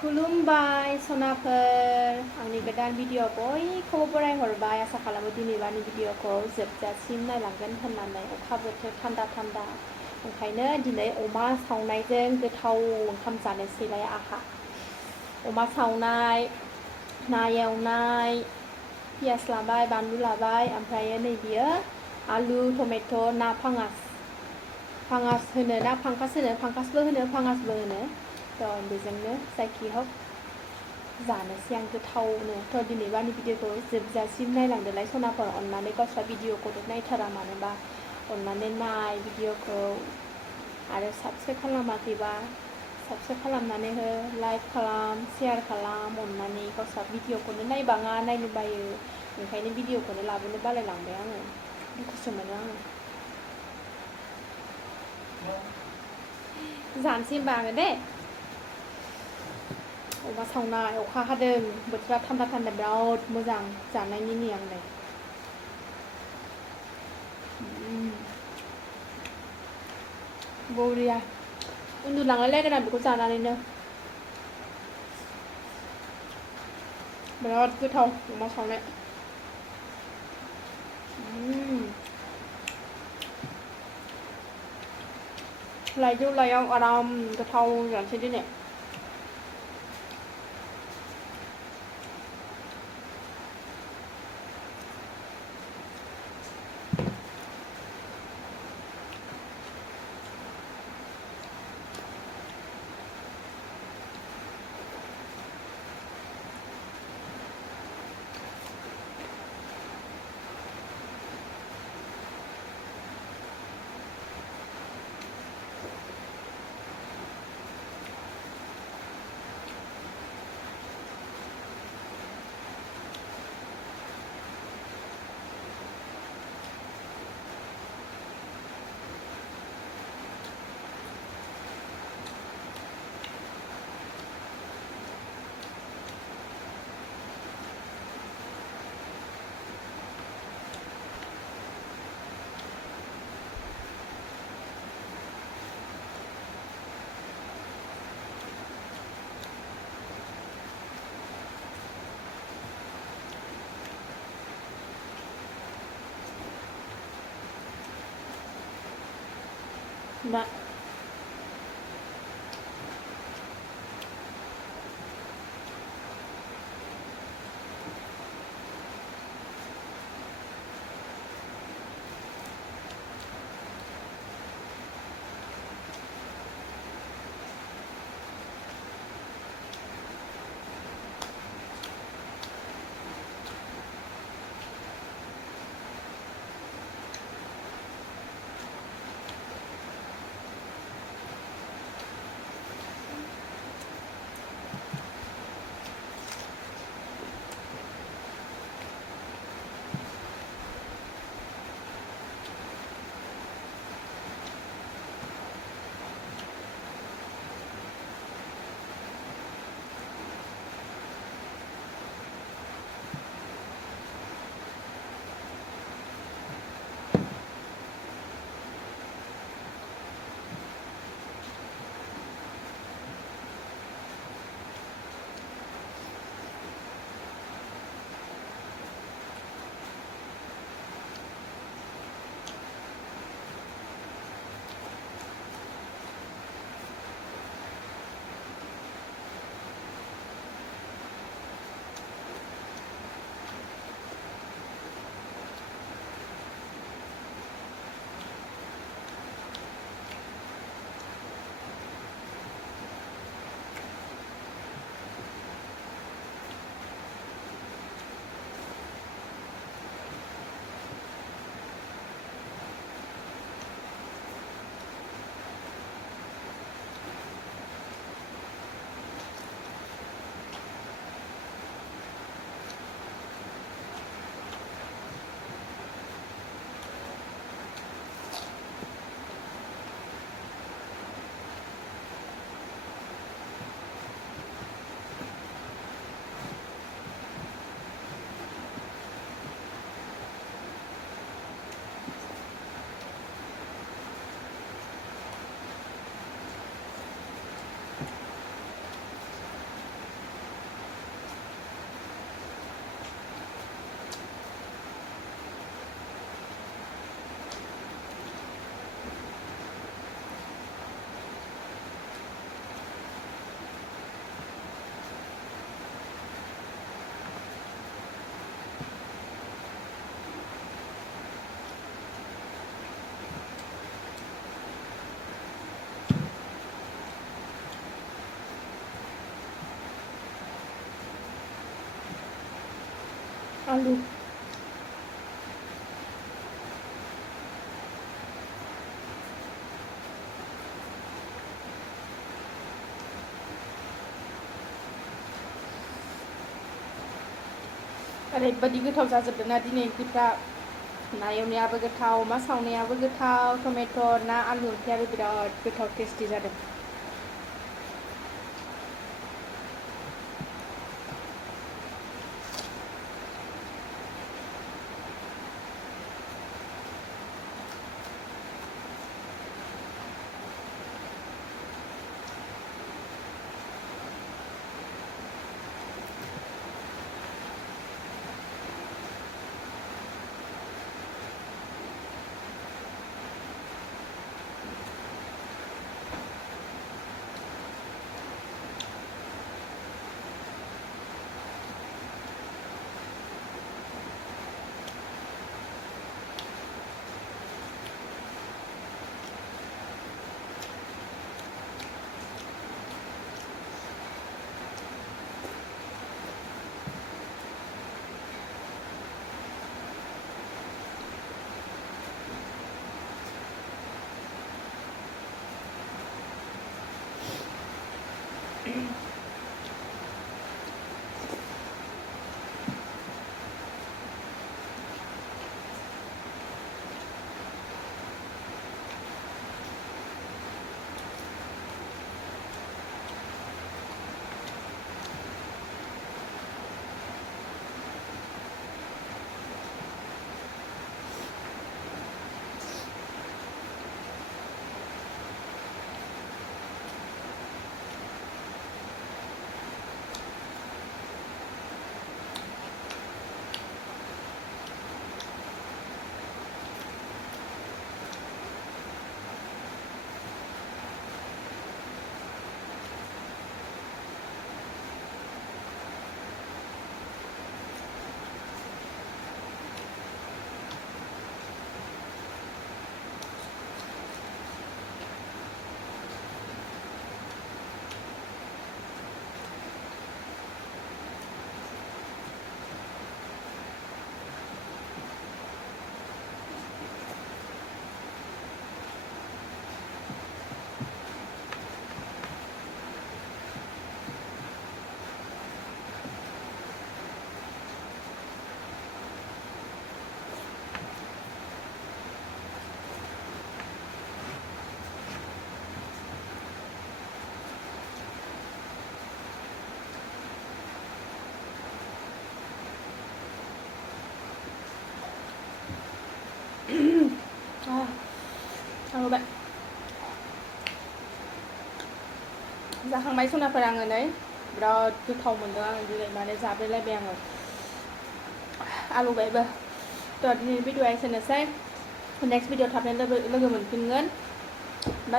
खुलुमबाय सनाफोर आंनि गोदान भिडिअ बयखौबो बरायहरबाय आसा खालामो दिनैबानि भिडिअखौ जोबजासिम नायलांगोन होननानै अखा बोथोर थान्दा थान्दा ओंखायनो दिनै अमा सावनायजों गोथाव ओंखाम जानोसैलाय आहा अमा सावनाय ना एवनाय पियास लाबाय बानलु लाबाय ओमफ्राय नै बियो आलु टमेट' ना फांगास होनो ना फांकास होनो फांकासबो होनो फांगासबो होनो थ' बेजोंनो जायखि हक जानोसै आं गोथावनो थ' दिनैबो आंनि भिडिअखौ जोबजासिम नायलांदोलाय सनाफोर अननानै गावस्रा भिडिअखौ नायथारा मानोबा अननानै नाय भिडिअखौ आरो साबस्क्राइब खालामाखैबा साबस्क्राइब खालामनानै हो लाइक खालाम शेयार खालाम अननानै गावस्रा भिडिअखौनो नायबाङा नायनो बायो ओंखायनो भिडिअखौनो लाबोनो बालायलांबाय आङो दुखुसो मोनो आङो जानोसै होनबा आङो दे अमा सावनाय अखा हादों बोथोरा थान्दा थान्दा बिराद मोजां जानायनि नै आंलाय बरिया उन्दुलांलायलायगोन आं बेखौ जानानैनो बिराद गोथाव अमा सावनाय लाइजौ लाइयाव आराम गोथाव जानोसै दिनै मा आलु ओरैबायदि गोथाव जाजोबदोंना दिनै ओंख्रिफ्रा ना एवनायाबो गोथाव अमा सावनायाबो गोथाव टमेट' ना आलु ओंख्रियाबो बिराद गोथाव टेस्टि जादों जाखांबाय जाखांबाय सनाफोर आङो नै बिराद गोथाव मोनदों आङो दिनै माने जाब्रेलायबाय आङो आलुबायबो थ' दिनैनि भिडिअ'आ एसेनोसै नेक्स्ट भिडिअ थाबैनो लोगो मोनफिनगोन बाय